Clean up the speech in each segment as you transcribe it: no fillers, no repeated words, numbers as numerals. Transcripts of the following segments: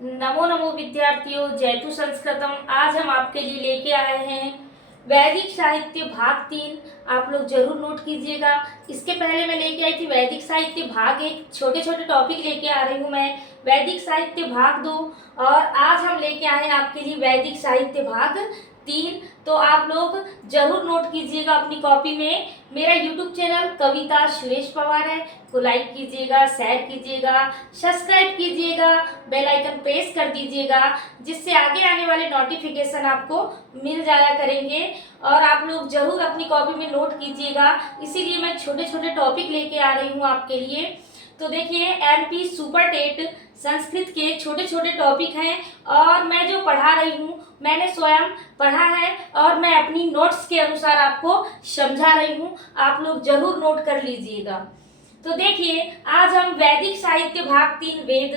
नमो नमो विद्यार्थियों, जयतु संस्कृतम। आज हम आपके लिए लेके आए हैं वैदिक साहित्य भाग 3। आप लोग जरूर नोट कीजिएगा। इसके पहले मैं लेके आई थी वैदिक साहित्य भाग 1। छोटे छोटे टॉपिक लेके आ रही हूँ मैं। वैदिक साहित्य भाग 2 और आज हम लेके आए हैं आपके लिए वैदिक साहित्य भाग 3। तो आप लोग जरूर नोट कीजिएगा अपनी कॉपी में। मेरा यूट्यूब चैनल कविता सुरेश पवार है, को लाइक कीजिएगा, शेयर कीजिएगा, सब्सक्राइब कीजिएगा, बेल आइकन प्रेस कर दीजिएगा, जिससे आगे आने वाले नोटिफिकेशन आपको मिल जाया करेंगे। और आप लोग जरूर अपनी कॉपी में नोट कीजिएगा, इसीलिए मैं छोटे छोटे टॉपिक लेके आ रही हूँ आपके लिए। तो देखिए, एमपी सुपर टेट संस्कृत के छोटे छोटे टॉपिक हैं और मैं जो पढ़ा रही हूँ मैंने स्वयं पढ़ा है और मैं अपनी नोट्स के अनुसार आपको समझा रही हूँ। आप लोग जरूर नोट कर लीजिएगा। तो देखिए, आज हम वैदिक साहित्य भाग 3 वेद।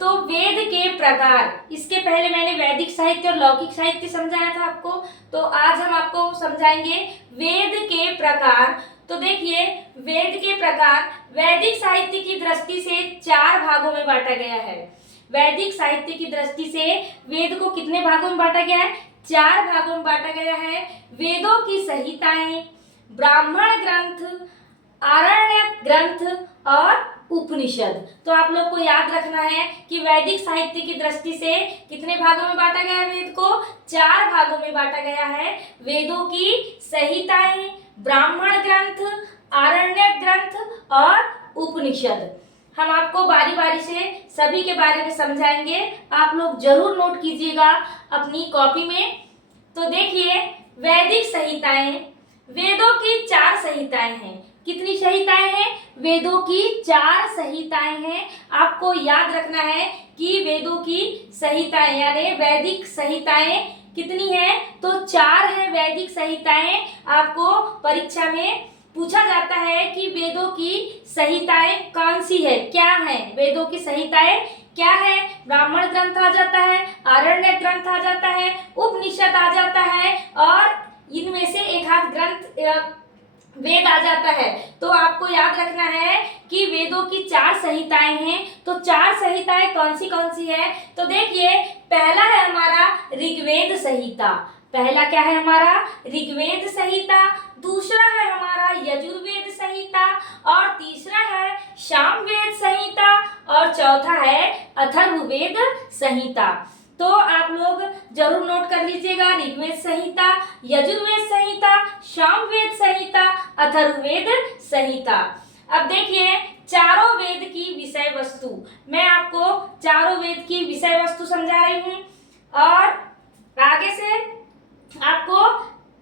तो वेद के प्रकार, इसके पहले मैंने वैदिक साहित्य और लौकिक साहित्य समझाया था आपको, तो आज हम आपको समझाएंगे वेद के प्रकार। तो देखिए, वेद के प्रकार वैदिक साहित्य की दृष्टि से 4 भागों में बांटा गया है। वैदिक साहित्य की दृष्टि से वेद को कितने भागों में बांटा गया है? 4 भागों में बांटा गया है। वेदों की संहिताएं, ब्राह्मण ग्रंथ, आरण्यक ग्रंथ और उपनिषद। तो आप लोग को याद रखना है कि वैदिक साहित्य की दृष्टि से कितने भागों में बांटा गया है? वेद को 4 भागों में बांटा गया है। वेदों की संहिताएं, ब्राह्मण ग्रंथ, आरण्यक ग्रंथ और उपनिषद। हम आपको बारी बारी से सभी के बारे में समझाएंगे। आप लोग जरूर नोट कीजिएगा अपनी कॉपी में। तो देखिए, वैदिक संहिताएं, वेदों की 4 संहिताएं हैं। कितनी संहिताएं हैं? वेदों की 4 संहिताएं हैं। आपको याद रखना है कि वेदों की संहिताएं यानी वैदिक संहिताएं कितनी है? तो 4 है वैदिक संहिताएं। आपको परीक्षा में पूछा जाता है कि वेदों की संहिताएं कौन सी है, क्या है? वेदों की संहिताएं क्या है? ब्राह्मण ग्रंथ आ जाता है, आरण्यक ग्रंथ आ जाता है, उपनिषद आ जाता है और इनमें से एक आध ग्रंथ वेद आ जाता है। तो आपको याद रखना है कि वेदों की 4 संहिताएं हैं। तो 4 संहिताएं कौन सी है? तो देखिए, पहला है हमारा ऋग्वेद संहिता। पहला क्या है हमारा? ऋग्वेद संहिता। दूसरा है हमारा यजुर्वेद संहिता और तीसरा है सामवेद संहिता और चौथा है अथर्ववेद संहिता। तो आप लोग जरूर नोट कर लीजिएगा, ऋग्वेद संहिता, यजुर्वेद संहिता, सामवेद संहिता, अथर्ववेद संहिता। अब देखिए, चारों वेद की विषय वस्तु, मैं आपको चारों वेद की विषय वस्तु समझा रही हूँ और आगे से आपको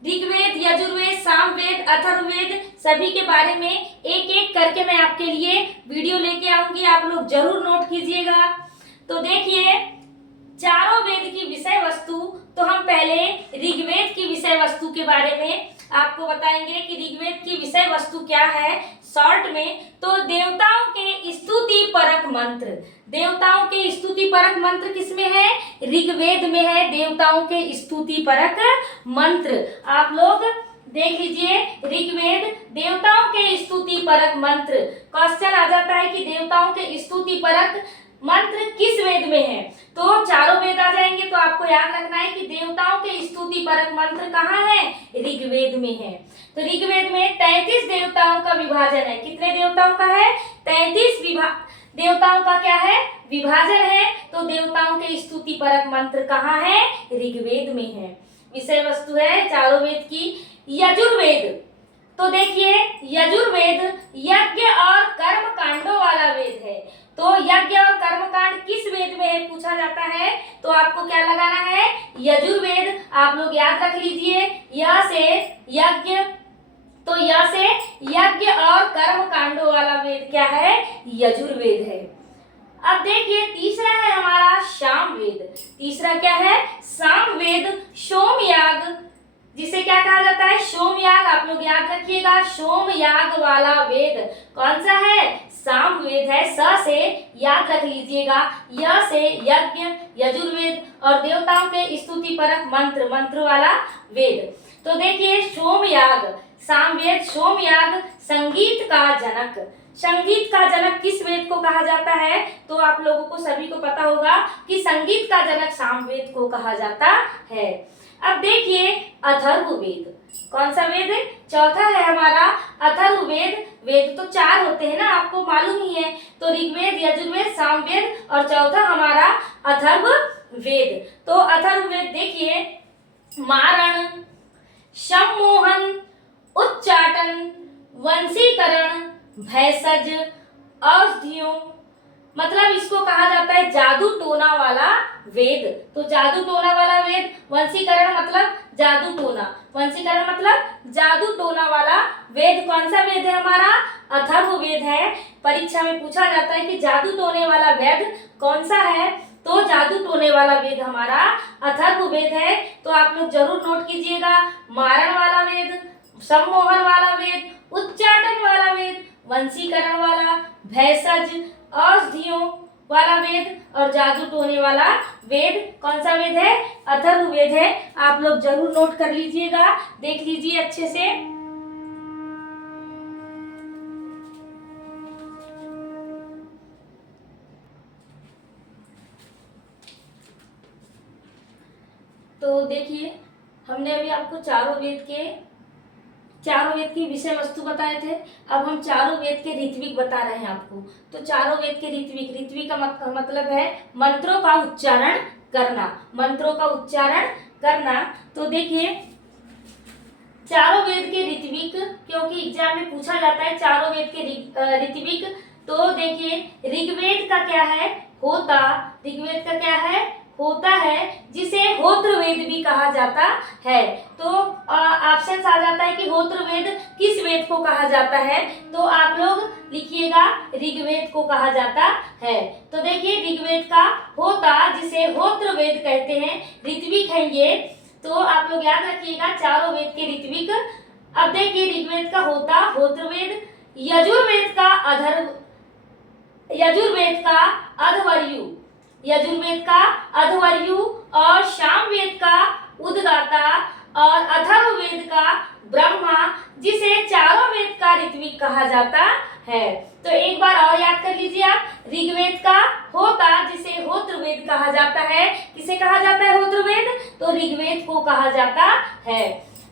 ऋग्वेद, यजुर्वेद, सामवेद, अथर्ववेद सभी के बारे में एक एक करके मैं आपके लिए वीडियो लेके आऊंगी। आप लोग जरूर नोट कीजिएगा। तो देखिए, चारों वेद की विषय वस्तु। तो हम पहले ऋग्वेद की विषय वस्तु के बारे में आपको बताएंगे कि ऋग्वेद की विषय वस्तु क्या है शॉर्ट में। तो देवताओं के स्तुति परक मंत्र। देवताओं के स्तुति परक मंत्र किसमें है? ऋग्वेद में है, देवताओं के स्तुति परक मंत्र। आप लोग देख लीजिए, ऋग्वेद देवताओं के स्तुति परक मंत्र। क्वेश्चन आ जाता है कि देवताओं के स्तुति परक मंत्र किस वेद में है? तो चारों वेद आ जाएंगे। तो आपको याद रखना है कि देवताओं के स्तुति परक मंत्र कहाँ है? ऋग्वेद में है। तो ऋग्वेद में 33 देवताओं का विभाजन है। कितने देवताओं का है? 33 देवताओं का क्या है? विभाजन है। तो देवताओं के स्तुति परक मंत्र कहाँ है? ऋग्वेद में है। विषय वस्तु है चारों वेद की। यजुर्वेद, तो देखिए, यजुर्वेद यज्ञ और कर्म कांडों वाला वेद है। तो यज्ञ और कर्मकांड किस वेद में है पूछा जाता है? तो आपको क्या लगाना है? यजुर्वेद। आप लोग याद रख लीजिए, य से यज्ञ, तो य से यज्ञ और कर्म कांडों वाला वेद क्या है? यजुर्वेद है। अब देखिए, तीसरा है हमारा सामवेद। तीसरा क्या है? सामवेद सोमयाग, जिसे क्या कहा जाता है? सोमयाग। आप लोग याद रखिएगा, सोमयाग वाला वेद कौन सा है? सामवेद है। स से याद रख लीजिएगा, य से यज्ञ, यजुर्वेद और देवताओं के स्तुति परक मंत्र वाला वेद। तो देखिए, सोमयाग, सामवेद, सोमयाग संगीत का जनक। संगीत का जनक किस वेद को कहा जाता है? तो आप लोगों को सभी को पता होगा कि संगीत का जनक सामवेद को कहा जाता है। अब देखिए अथर्ववेद, कौन सा वेद है? चौथा है हमारा अथर्ववेद। वेद तो 4 होते हैं ना, आपको मालूम ही है। तो ऋग्वेद, यजुर्वेद, सामवेद और चौथा हमारा अथर्ववेद। तो अथर्ववेद देखिए, मारण, सम्मोहन, उच्चाटन, वंशीकरण, भैषज, औषधियों, मतलब इसको कहा जाता है जादू टोना वाला वेद। तो जादू टोना वाला वेद, वंशीकरण मतलब जादू टोना, वंशीकरण मतलब जादू टोना वाला वेद कौन सा वेद है? हमारा अथर्ववेद है। परीक्षा में पूछा जाता है कि जादू टोने वाला वेद कौन सा है? तो जादू टोने वाला वेद हमारा अथर्ववेद है। तो आप लोग जरूर नोट कीजिएगा, मारण वाला वेद, सम्मोहन वाला वेद, उच्चाटन वाला वेद, वंशीकरण वाला, भैषज, औषधियों वाला वेद और जादू टोने वाला वेद कौन सा वेद है? अथर्ववेद है। आप लोग जरूर नोट कर लीजिएगा, देख लीजिए अच्छे से। तो देखिए, हमने अभी आपको चारों वेद की विषय वस्तु बताए थे। अब हम चारों वेद के ऋत्विक बता रहे हैं आपको। तो चारों वेद के ऋत्विक का मतलब है मंत्रों का उच्चारण करना, मंत्रों का उच्चारण करना। तो देखिए, चारों वेद के ऋत्विक, क्योंकि एग्जाम में पूछा जाता है चारों वेद के ऋत्विक। तो देखिए, ऋग्वेद का क्या है? होता। ऋग्वेद का क्या है? होता है, जिसे होत्र वेद भी कहा जाता है। तो ऑप्शन आ जाता है कि होत्र वेद किस वेद को कहा जाता है? तो आप लोग लिखिएगा ऋग्वेद को कहा जाता है। तो देखिए, ऋग्वेद का होता, जिसे होत्र वेद कहते हैं, ऋत्विक है ये। तो आप लोग याद रखिएगा चारों वेद के ऋत्विक। अब देखिए, ऋग्वेद का होता होत्रवेद, यजुर्वेद का अध्वर्यु, यजुर्वेद का अध्वर्यु और सामवेद का उद्गाता और अथर्ववेद का ब्रह्मा, जिसे चारों वेद का ऋत्विक कहा जाता है। तो एक बार और याद कर लीजिए आप, ऋग्वेद का होता, जिसे होत्रवेद कहा जाता है। किसे कहा जाता है होत्रवेद? तो ऋग्वेद को कहा जाता है।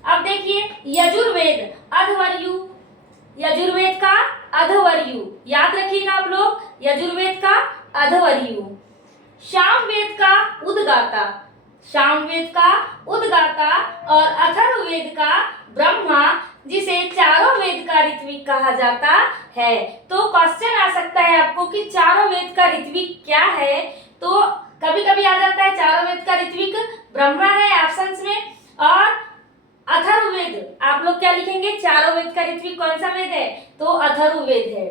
अब देखिए, यजुर्वेद अध्वर्यु, यजुर्वेद का अध्वर्यु, याद रखिएगा आप लोग, यजुर्वेद का अध्वर्यु। सामवेद का उद्गाता, सामवेद का उद्गाता और अथर्ववेद का ब्रह्मा, जिसे चारों वेद का ऋत्विक कहा जाता है। तो क्वेश्चन आ सकता है आपको कि चारों वेद का ऋत्विक क्या है? तो कभी कभी आ जाता है चारों वेद का ऋत्विक ब्रह्मा है ऑप्शंस में, और अथर्ववेद। आप लोग क्या लिखेंगे? चारों वेद का ऋत्विक कौन सा वेद है? तो अथर्ववेद है।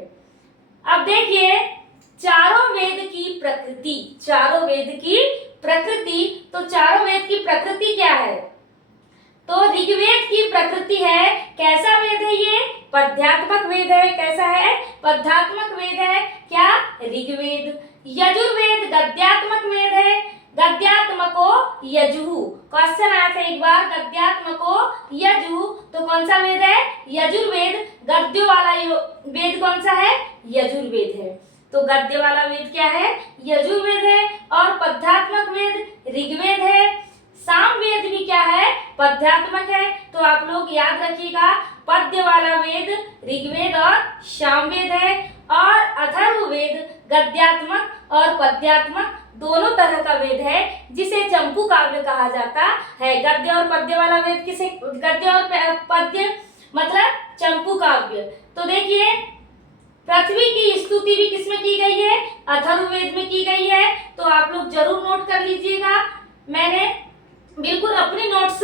अब देखिए, चारों वेद की प्रकृति, चारों वेद की प्रकृति। तो चारों वेद की प्रकृति क्या है? तो ऋग्वेद की प्रकृति है, कैसा वेद है ये? पद्यात्मक वेद है। कैसा है? पद्यात्मक वेद है। क्या? ऋग्वेद। यजुर्वेद गद्यात्मक वेद है, गद्यात्मको यजुः। क्वेश्चन आया था एक बार, गद्यात्मको यजुः, तो कौन सा वेद है? यजुर्वेद। गद्यों वाला वेद कौन सा है? यजुर्वेद है। तो गद्य वाला वेद क्या है? यजुर्वेद है। और पद्यात्मक वेद ऋग्वेद है। सामवेद भी क्या है? पद्यात्मक है। तो आप लोग याद रखिएगा, पद्य वाला वेद ऋग्वेद और सामवेद है, और अथर्ववेद गद्यात्मक और पद्यात्मक दोनों तरह का वेद है, जिसे चंपू काव्य कहा जाता है। गद्य और पद्य वाला वेद किसे? गद्य और पद्य मतलब चंपू काव्य। तो देखिए, पृथ्वी की स्तुति भी किसमें की गई है? अथर्ववेद में की गई है। तो आप लोग जरूर नोट कर लीजिएगा। मैंने बिल्कुल अपनी नोट्स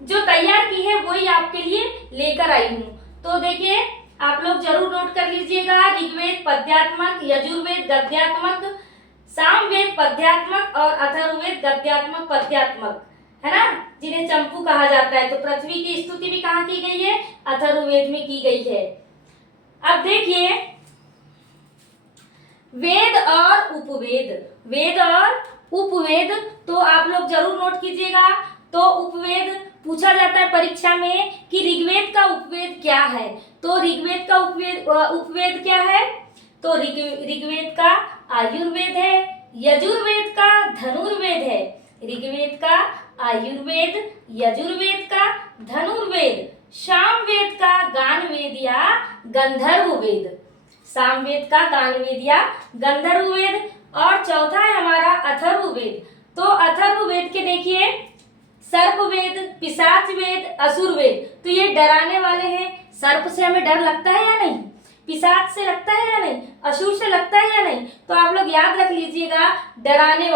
जो तैयार की है वही आपके लिए लेकर आई हूँ। तो देखिए, आप लोग जरूर नोट कर लीजिएगा, ऋग्वेद पद्यात्मक, यजुर्वेद गद्यात्मक, सामवेद पद्यात्मक और अथर्ववेद गद्यात्मक पद्यात्मक, है ना, जिन्हें चंपू कहा जाता है। तो पृथ्वी की स्तुति भी कहाँ की गई है? अथर्ववेद में की गई है। अब देखिए, वेद और उपवेद, वेद और उपवेद, तो आप लोग जरूर नोट कीजिएगा। तो उपवेद पूछा जाता है परीक्षा में कि ऋग्वेद का उपवेद क्या है। तो ऋग्वेद का उपवेद क्या है? तो ऋग्वेद का आयुर्वेद है, यजुर्वेद का धनुर्वेद है। ऋग्वेद का आयुर्वेद, यजुर्वेद का धनुर्वेद, सामवेद का गानवेद या गंधर्व वेद। सामवेद का गानवेद या गंधर्व वेद। और चौथा है हमारा अथर्ववेद। तो अथर्ववेद के देखिए, सर्पवेद, पिशाच वेद, असुर वेद। तो ये डराने वाले हैं। सर्प से हमें डर लगता है या नहीं? पिशाच से लगता है या नहीं? असुर से लगता है या नहीं? तो आप लोग याद रख लीजिएगा, डराने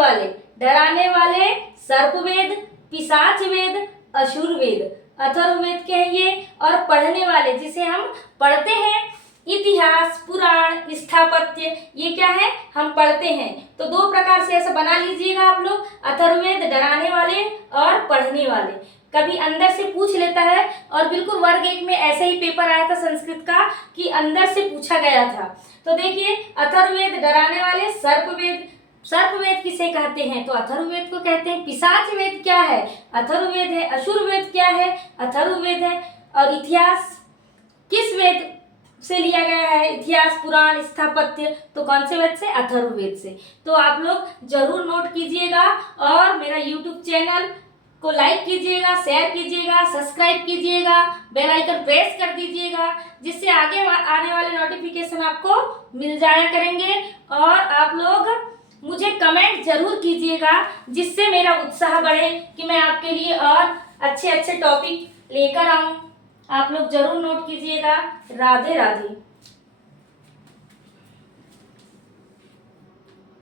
वाले सर्पवेद, पिशाच वेद, असुर वेद, अथर्ववेद के हैं ये। और पढ़ने वाले, जिसे हम पढ़ते हैं, इतिहास, पुराण, स्थापत्य, ये क्या है? हम पढ़ते हैं। तो दो प्रकार से ऐसा बना लीजिएगा आप लोग, अथर्ववेद डराने वाले और पढ़ने वाले। कभी अंदर से पूछ लेता है, और बिल्कुल वर्ग 1 में ऐसे ही पेपर आया था संस्कृत का कि अंदर से पूछा गया था। तो देखिए, अथर्ववेद डराने वाले, सर्पवेद किसे कहते हैं? तो अथर्ववेद को कहते हैं। पिशाच वेद क्या है? अथर्ववेद है। असुर वेद क्या है? अथर्ववेद है। और इतिहास किस वेद से लिया गया है? इतिहास, पुराण, स्थापत्य। तो कौन से वेद से? अथर्ववेद से। तो आप लोग जरूर नोट कीजिएगा, और मेरा यूट्यूब चैनल को लाइक कीजिएगा, शेयर कीजिएगा, सब्सक्राइब कीजिएगा, बेल आइकन प्रेस कर दीजिएगा, जिससे आगे आने वाले नोटिफिकेशन आपको मिल जाया करेंगे। और आप लोग मुझे कमेंट जरूर कीजिएगा, जिससे मेरा उत्साह बढ़े कि मैं आपके लिए और अच्छे अच्छे टॉपिक लेकर आऊं। आप लोग जरूर नोट कीजिएगा। राधे राधे।